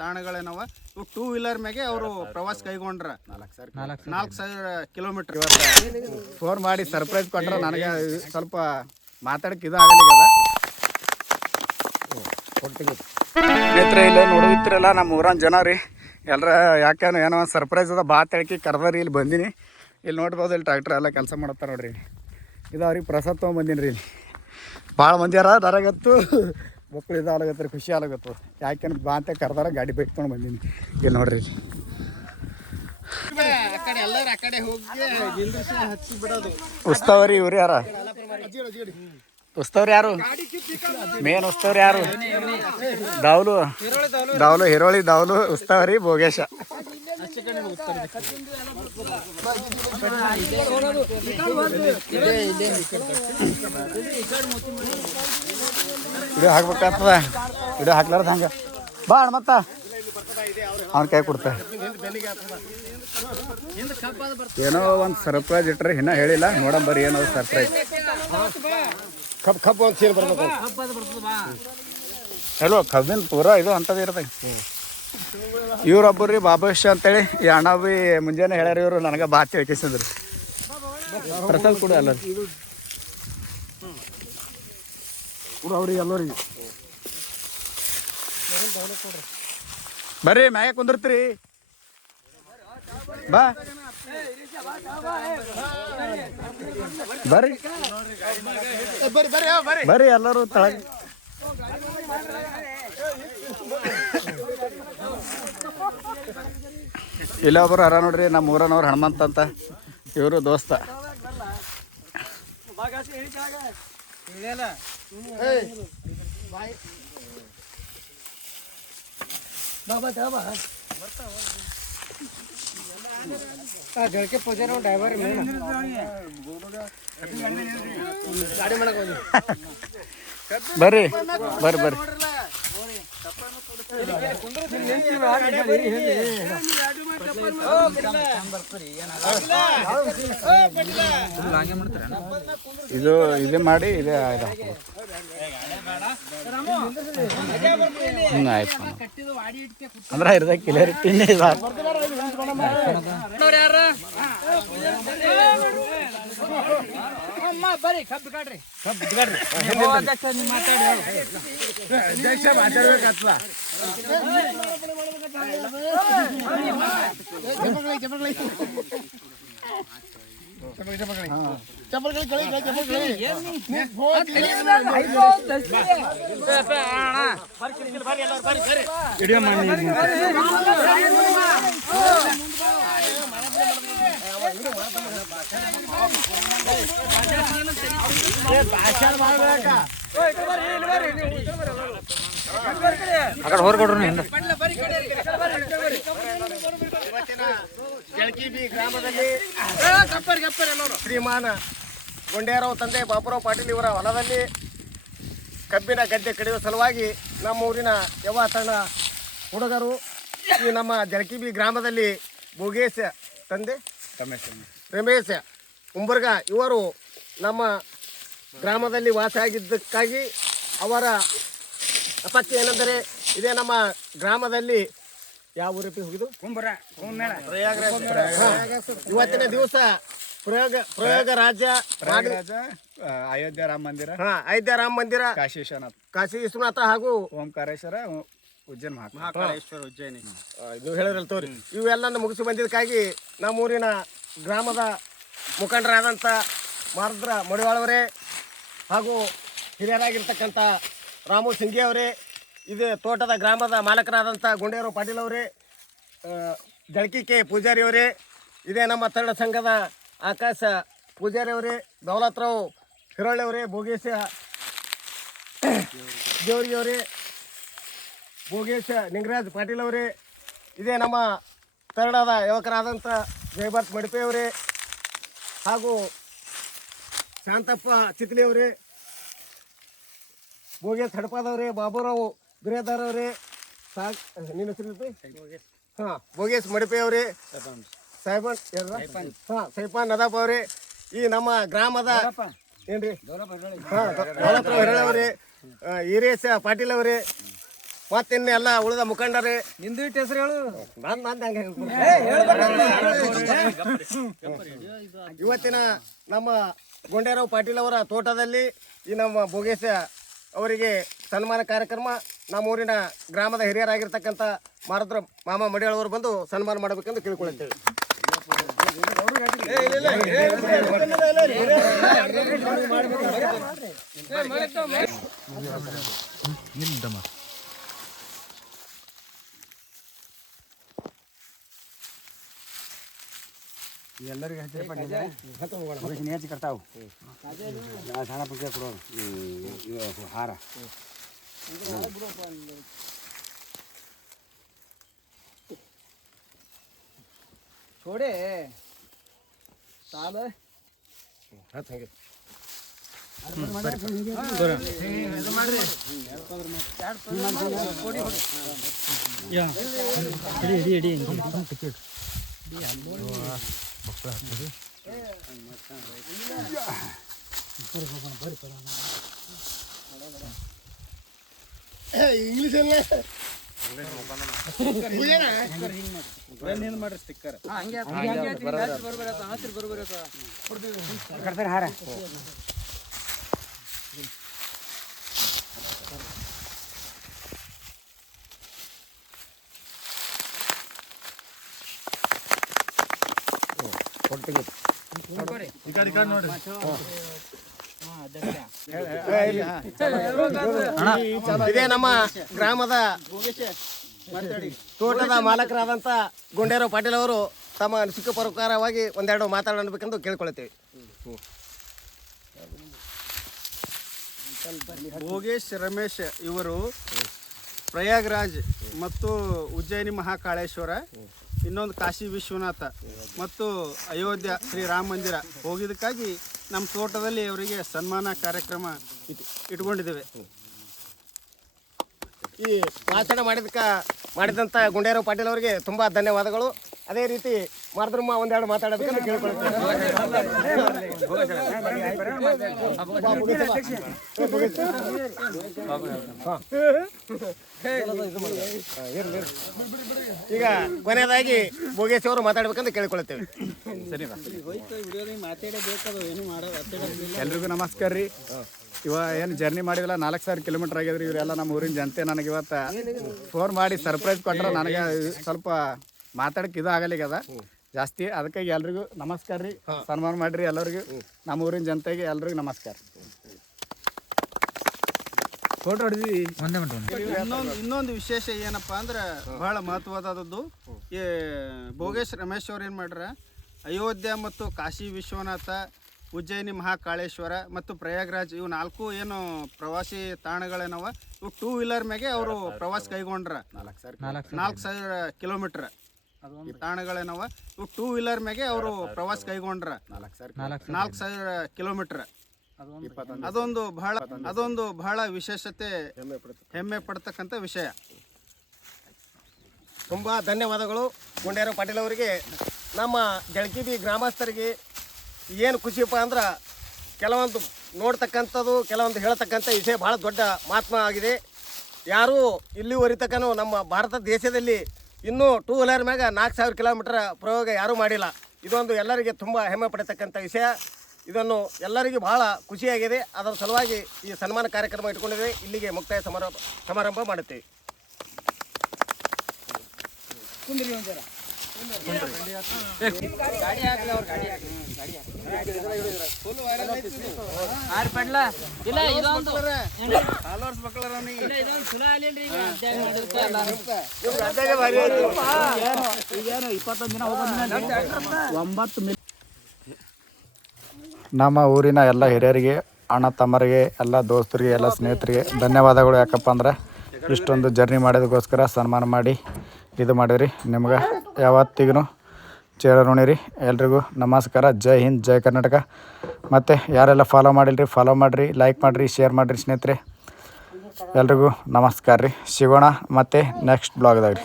ತಾಣಗಳೇನವ ಇವು 2 ವೀಲರ್ ಮ್ಯಾಗೆ ಅವರು ಪ್ರವಾಸ ಕೈಗೊಂಡ್ರ 4,000 ಕಿಲೋಮೀಟರ್. ಫೋನ್ ಮಾಡಿ ಸರ್ಪ್ರೈಸ್ ಕೊಟ್ರೆ ನನಗೆ ಸ್ವಲ್ಪ ಮಾತಾಡಕ್ಕೆ ಇದು ಆಗಲಿಲ್ಲ. ಸ್ನೇಹಿತರೆ ಇಲ್ಲೇ ನೋಡಿದ್ರಲ್ಲ ನಮ್ಮ ಊರನ್ ಜನ ರೀ ಎಲ್ಲರ ಯಾಕೇನೋ ಏನೋ ಒಂದು ಸರ್ಪ್ರೈಸ್ ಅದ ಬಾ ತಳಕಿ ಕರೆದ್ರಿ ಇಲ್ಲಿ ಬಂದೀನಿ. ಇಲ್ಲಿ ನೋಡ್ಬೋದು ಇಲ್ಲಿ ಟ್ರ್ಯಾಕ್ಟರ್ ಎಲ್ಲ ಕೆಲಸ ಮಾಡತ್ತಾರ ನೋಡ್ರಿ. ಇದು ಅವ್ರಿಗೆ ಪ್ರಸಾದ ತೊಗೊಂಬಂದೀನಿ ರೀ. ಇಲ್ಲಿ ಭಾಳ ಮಂದಿ ಯಾರ ನನಗತ್ತು ಮಕ್ಕಳು ಇದು ಆಲಾಗತ್ತೆ ರೀ, ಖುಷಿ ಆಲಾಗತ್ತು. ಯಾಕೇನು ಬಾ ಅಂತ ಕರೆದಾರ ಗಾಡಿ ಬೈಕ್ ತೊಗೊಂಡು ಬಂದೀನಿ. ಇಲ್ಲಿ ನೋಡ್ರಿ ಉಸ್ತವ್ರಿ ಇವ್ರು ಯಾರ ಉಸ್ತವ್ರು ಯಾರು ಮೇನ್ ಉಸ್ತವ್ರು ಯಾರು ದಾವ್ಲು ದಾವ್ಲು ಹಿರೋಳಿ ದಾವ್ಲು ಉಸ್ತವ್ರಿ ಭೋಗೇಶ. ವಿಡಿಯೋ ಹಾಕ್ಬೇಕಾಗ್ತದ, ವಿಡಿಯೋ ಹಾಕ್ಲಾರ್ದ ಹಂಗೆ ಬಾ ಅಣ್ಣ ಮತ್ತ ಅವ್ನ ಕೈ ಕೊಡ್ತಾರೆ. ಏನೋ ಒಂದು ಸರ್ಪ್ರೈಸ್ ಇಟ್ರೆ ಇನ್ನೂ ಹೇಳಿಲ್ಲ, ನೋಡಂಬರಿ ಏನೋ ಸರ್ಪ್ರೈಸ್. ಕಬ್ಬು ಅಂತ ಸೇರಿ ಬರ್ಬೇಕು. ಹಲೋ ಕಬ್ಬಿನ ಪೂರ ಇದು ಅಂಥದ್ದು ಇರ್ತದೆ. ಇವ್ರೊಬ್ಬರು ರೀ ಬಾಬುಷ್ ಅಂತೇಳಿ ಈ ಅಣ್ಣ ಬಿ ಮುಂಜಾನೆ ಹೇಳ್ಯಾರ ಇವರು ನನಗೆ ಬಾ ತಿಳ್ಕಿಸಿದ್ರು. ಪ್ರಸಾದ್ ಕೂಡ ಅಲ್ಲ ಅವ್ರಿಗೆ ಎಲ್ಲರಿಗೆ ಬರ್ರಿ ಮ್ಯಾಗ ಕುಂದಿರ್ತೀರಿ ಬಾ ಬರ್ರಿ ಬರ್ರಿ ಎಲ್ಲರೂ ತಳಗ. ಇಲ್ಲೊಬ್ರು ಅರ ನೋಡ್ರಿ ನಮ್ಮ ಊರನವ್ರು ಹನುಮಂತ ಅಂತ, ಇವರು ದೋಸ್ತ. ಜಳಕೆ ಪೂಜೆ ನಾವು ಡ್ರೈವರ್ ಬರ್ರಿ ಬರ್ರಿ ಬರ್ರಿ ಇದು ಇದೇ ಮಾಡಿ ಇದೇ ಆಯ್ತು ಅಂದ್ರೆ ಇರ್ದ ಕ್ಲಿಯರಿಟಿ ಬರ್ರಿ ಕಬ್ಬು ಕಾಡ್ರಿ ಮಾತಾಡ್ಬೇಕತ್ಲ ಜಳಕಿಬಿ ಗ್ರಾಮದಲ್ಲಿ ಶ್ರೀಮಾನ ಗುಂಡೇರಾವ್ ತಂದೆ ಬಾಪುರಾವ್ ಪಾಟೀಲ್ ಇವರ ಹೊಲದಲ್ಲಿ ಕಬ್ಬಿನ ಗದ್ದೆ ಕಡಿಯುವ ಸಲುವಾಗಿ ನಮ್ಮ ಊರಿನ ಯವ್ವ ತನ್ನ ಹುಡುಗರು ಈ ನಮ್ಮ ಜಳಕಿಬಿ ಗ್ರಾಮದಲ್ಲಿ ಭೋಗೇಶ ತಂದೆ ರಮೇಶ ಉಂಬರ್ಗ ಇವರು ನಮ್ಮ ಗ್ರಾಮದಲ್ಲಿ ವಾಸ ಆಗಿದ್ದಕ್ಕಾಗಿ ಅವರ ಅಪತ್ಯ ಏನೆಂದರೆ ಇದೇ ನಮ್ಮ ಗ್ರಾಮದಲ್ಲಿ ಯಾವ ಊರಿಗೆ ಹೋಗಿದ್ದು ಇವತ್ತಿನ ದಿವಸ ಪ್ರಯಾಗರಾಜ ಅಯೋಧ್ಯ ರಾಮ ಮಂದಿರ, ಅಯೋಧ್ಯ ರಾಮ ಮಂದಿರ, ಕಾಶಿ ವಿಶ್ವನಾಥ ಹಾಗೂ ಓಂಕಾರೇಶ್ವರ ಉಜ್ಜೈನ್ ಮಹಾಕಾಳೇಶ್ವರ ಉಜ್ಜಯಿನಿ ಇದು ಹೇಳಿದ್ರಲ್ಲ ತೋರಿ. ಇವೆಲ್ಲ ಮುಗಿಸಿ ಬಂದಿದ್ದಕ್ಕಾಗಿ ನಮ್ಮೂರಿನ ಗ್ರಾಮದ ಮುಖಂಡರಾದಂಥ ಮಾರ್ದ್ರ ಮಡಿವಾಳವರೇ ಹಾಗೂ ಹಿರಿಯರಾಗಿರ್ತಕ್ಕಂಥ ರಾಮು ಸಿಂಗಿ ಅವರೇ, ಇದೇ ತೋಟದ ಗ್ರಾಮದ ಮಾಲಕರಾದಂಥ ಗುಂಡೇರಾವ್ ಪಾಟೀಲ್ ಅವರೇ, ಜಳಕಿಕೆ ಪೂಜಾರಿ ಅವರೇ, ಇದೇ ನಮ್ಮ ತರಣ ಸಂಘದ ಆಕಾಶ ಪೂಜಾರಿ ಅವರೇ, ದೌಲತ್ರಾವ್ ಹಿರೋಳಿ ಅವರೇ, ಭೋಗೇಶ ಜೋರಿ ಅವರೇ, ಭೋಗೇಶ ನಿಂಗರಾಜ್ ಪಾಟೀಲ್ ಅವರೇ, ಇದೇ ನಮ್ಮ ತರಡದ ಯುವಕರಾದಂಥ ಜಯಭಾರತ್ ಮಡಿಪೆ ಅವರೇ ಹಾಗೂ ಶಾಂತಪ್ಪ ಚಿತ್ಲಿ ಅವರೇ, ಭೋಗೇಶ್ ಹಡಪಾದವ್ರೆ, ಬಾಬುರಾವ್ ಬಿರೇದಾರ್ ಅವರೇ, ನಿನ್ನ ಹೆಸರು ಹಾಂ ಭೋಗೇಶ್ ಮಡಿಪೆ ಅವರೇ, ಸೈಫಾನ್ ನದಾಪ್ ಅವರೇ, ಈ ನಮ್ಮ ಗ್ರಾಮದ ಏನ್ರಿ ಹಾಂ ದೌಲತ್ರಾವ್ ಹಿರಳೆ ಅವರೇ, ಹಿರೇಶ ಪಾಟೀಲ್ ಅವರೇ, ಮತ್ತಿನ್ನು ಎಲ್ಲ ಉಳಿದ ಮುಖಂಡರೇ ನಿಂದು ಇಟ್ಟು ಹೆಸರು ಹೇಳು. ಇವತ್ತಿನ ನಮ್ಮ ಗುಂಡೇರಾವ್ ಪಾಟೀಲ್ ಅವರ ತೋಟದಲ್ಲಿ ಈ ನಮ್ಮ ಭೋಗೇಶ ಅವರಿಗೆ ಸನ್ಮಾನ ಕಾರ್ಯಕ್ರಮ ನಮ್ಮೂರಿನ ಗ್ರಾಮದ ಹಿರಿಯರಾಗಿರ್ತಕ್ಕಂಥ ಮಾರುದ್ರ ಮಾಮ ಮಡಿಯಾಳ್ ಅವರು ಬಂದು ಸನ್ಮಾನ ಮಾಡಬೇಕೆಂದು ಕೇಳಿಕೊಳ್ಳುತ್ತೇವೆ. ಎಲ್ಲರಿಗೆ ಹೆಚ್ಚಿ ಕರ್ತಾವು ಸಣ್ಣ ಪುಕ್ಕ ಕೊಡೋದು ಹಾರ छोड़े साल ಇಂಗ್ಲಿಷ್ ಮಾಡ್ರಿ ಸ್ಟಿಕ್ಕರ್ ಕರ್ತಾರೆ ಹಾರ ಇದೇ ನಮ್ಮ ಗ್ರಾಮದ ತೋಟದ ಮಾಲಕರಾದಂಥ ಗುಂಡೇರಾವ್ ಪಾಟೀಲ್ ಅವರು ತಮ್ಮ ಅನಿಸಿಕೆ ಪ್ರಕಾರವಾಗಿ ಒಂದೆರಡು ಮಾತಾಡಬೇಕೆಂದು ಕೇಳ್ಕೊಳ್ತೇವೆ. ಭೋಗೇಶ್ ರಮೇಶ್ ಇವರು ಪ್ರಯಾಗ್ರಾಜ್ ಮತ್ತು ಉಜ್ಜಯಿನಿ ಮಹಾಕಾಳೇಶ್ವರ, ಇನ್ನೊಂದು ಕಾಶಿ ವಿಶ್ವನಾಥ ಮತ್ತು ಅಯೋಧ್ಯ ಶ್ರೀರಾಮ ಮಂದಿರ ಹೋಗಿದ್ದಕ್ಕಾಗಿ ನಮ್ಮ ತೋಟದಲ್ಲಿ ಅವರಿಗೆ ಸನ್ಮಾನ ಕಾರ್ಯಕ್ರಮ ಇಟ್ಕೊಂಡಿದ್ದೇವೆ. ಈ ಭಾಷಣ ಮಾಡಿದಂಥ ಗುಂಡೇರಾವ್ ಪಾಟೀಲ್ ಅವರಿಗೆ ತುಂಬ ಧನ್ಯವಾದಗಳು. ಅದೇ ರೀತಿ ಮಾರ್ದ್ರಮ್ಮ ಒಂದೆರಡು ಮಾತಾಡಬೇಕಂತ ಕೇಳ್ಕೊಳ್ತೇವೆ. ಈಗ ಕೊನೆಯದಾಗಿ ಭೋಗೇಶ್ ಅವರು ಮಾತಾಡ್ಬೇಕಂತ ಕೇಳ್ಕೊಳ್ತೇವೆ. ಎಲ್ರಿಗೂ ನಮಸ್ಕಾರ ರೀ. ಏನು ಜರ್ನಿ ಮಾಡಿವಲ್ಲ 4000 ಕಿಲೋಮೀಟರ್ ಆಗ್ಯದ್ರಿ. ಇವರೆಲ್ಲ ನಮ್ಮ ಊರಿನ ಜನತೆ ನನಗೆ ಇವತ್ತು ಫೋನ್ ಮಾಡಿ ಸರ್ಪ್ರೈಸ್ ಕೊಟ್ಟರೆ ನನಗೆ ಸ್ವಲ್ಪ ಮಾತಾಡಕ್ಕೆ ಇದು ಆಗಲಿಕ್ಕದ ಜಾಸ್ತಿ. ಅದಕ್ಕಾಗಿ ಎಲ್ರಿಗೂ ನಮಸ್ಕಾರ ರೀ. ಸನ್ಮಾನ ಮಾಡಿರಿ ಎಲ್ಲರಿಗೂ, ನಮ್ಮ ಊರಿನ ಜನತೆಗೆ ಎಲ್ರಿಗೂ ನಮಸ್ಕಾರ. ಫೋಟೋ ಹೊಡೆದ್ವಿ. ಇನ್ನೊಂದು ವಿಶೇಷ ಏನಪ್ಪ ಅಂದ್ರೆ ಬಹಳ ಮಹತ್ವವಾದದ್ದು, ಈ ಭೋಗೇಶ್ ರಮೇಶ್ ಅವ್ರು ಏನು ಮಾಡ್ರ ಅಯೋಧ್ಯ ಮತ್ತು ಕಾಶಿ ವಿಶ್ವನಾಥ, ಉಜ್ಜಯಿನಿ ಮಹಾಕಾಳೇಶ್ವರ ಮತ್ತು ಪ್ರಯಾಗ್ರಾಜ್ ಇವು 4 ಏನು ಪ್ರವಾಸಿ ತಾಣಗಳೇನವ, ಇವು 2 ವೀಲರ್ ಮ್ಯಾಗೆ ಅವರು ಪ್ರವಾಸ ಕೈಗೊಂಡ್ರ 4000 ಕಿಲೋಮೀಟ್ರ್ ಈ ತಾಣಗಳೇನವ, ಇವು 2 ವೀಲರ್ ಮ್ಯಾಗೆ ಅವರು ಪ್ರವಾಸ ಕೈಗೊಂಡ್ರ 4000 ಕಿಲೋಮೀಟ್ರ್. ಅದೊಂದು ಬಹಳ ವಿಶೇಷತೆ, ಹೆಮ್ಮೆ ಪಡ್ತಕ್ಕಂಥ ವಿಷಯ. ತುಂಬ ಧನ್ಯವಾದಗಳು ಗುಂಡೇರಾವ್ ಪಾಟೀಲ್ ಅವರಿಗೆ. ನಮ್ಮ ಜಳಕಿಬಿ ಗ್ರಾಮಸ್ಥರಿಗೆ ಏನು ಖುಷಿಯಪ್ಪ ಅಂದ್ರೆ ಕೆಲವೊಂದು ನೋಡ್ತಕ್ಕಂಥದ್ದು, ಕೆಲವೊಂದು ಹೇಳ್ತಕ್ಕಂಥ ವಿಷಯ ಭಾಳ ದೊಡ್ಡ ಮಹಾತ್ಮ ಆಗಿದೆ. ಯಾರೂ ಇಲ್ಲಿವರೆತಕ್ಕನೂ ನಮ್ಮ ಭಾರತ ದೇಶದಲ್ಲಿ ಇನ್ನೂ 2 ವೀಲರ್ ಮ್ಯಾಗ 4000 ಕಿಲೋಮೀಟರ್ ಪ್ರಯೋಗ ಯಾರೂ ಮಾಡಿಲ್ಲ. ಇದೊಂದು ಎಲ್ಲರಿಗೆ ತುಂಬ ಹೆಮ್ಮೆ ಪಡತಕ್ಕಂಥ ವಿಷಯ. ಇದನ್ನು ಎಲ್ಲರಿಗೂ ಬಹಳ ಖುಷಿಯಾಗಿದೆ. ಅದರ ಸಲುವಾಗಿ ಈ ಸನ್ಮಾನ ಕಾರ್ಯಕ್ರಮ ಇಟ್ಕೊಂಡಿದ್ದೇವೆ. ಇಲ್ಲಿಗೆ ಮುಕ್ತಾಯ ಸಮಾರಂಭ ಮಾಡುತ್ತೇವೆ. ನಮ್ಮ ಊರಿನ ಎಲ್ಲ ಹಿರಿಯರಿಗೆ, ಅಣ್ಣ ತಮ್ಮರಿಗೆ, ಎಲ್ಲ ದೋಸ್ತರಿಗೆ, ಎಲ್ಲ ಸ್ನೇಹಿತರಿಗೆ ಧನ್ಯವಾದಗಳು. ಯಾಕಪ್ಪ ಅಂದ್ರೆ ಇಷ್ಟೊಂದು ಜರ್ನಿ ಮಾಡೋದಕ್ಕೋಸ್ಕರ ಸನ್ಮಾನ ಮಾಡಿ ಇದು ಮಾಡಿರಿ. ನಿಮ್ಗೆ ಯಾವತ್ತಿಗೂ ಚಿರಋಣಿರಿ. ಎಲ್ರಿಗೂ ನಮಸ್ಕಾರ. ಜೈ ಹಿಂದ್, ಜೈ ಕರ್ನಾಟಕ. ಮತ್ತು ಯಾರೆಲ್ಲ ಫಾಲೋ ಮಾಡಿಲ್ರಿ ಫಾಲೋ ಮಾಡಿರಿ, ಲೈಕ್ ಮಾಡಿರಿ, ಶೇರ್ ಮಾಡಿರಿ ಸ್ನೇಹಿತರೆ. ಎಲ್ರಿಗೂ ನಮಸ್ಕಾರ ರೀ. ಸಿಗೋಣ ಮತ್ತೆ ನೆಕ್ಸ್ಟ್ ಬ್ಲಾಗ್ದಾಗ ರೀ.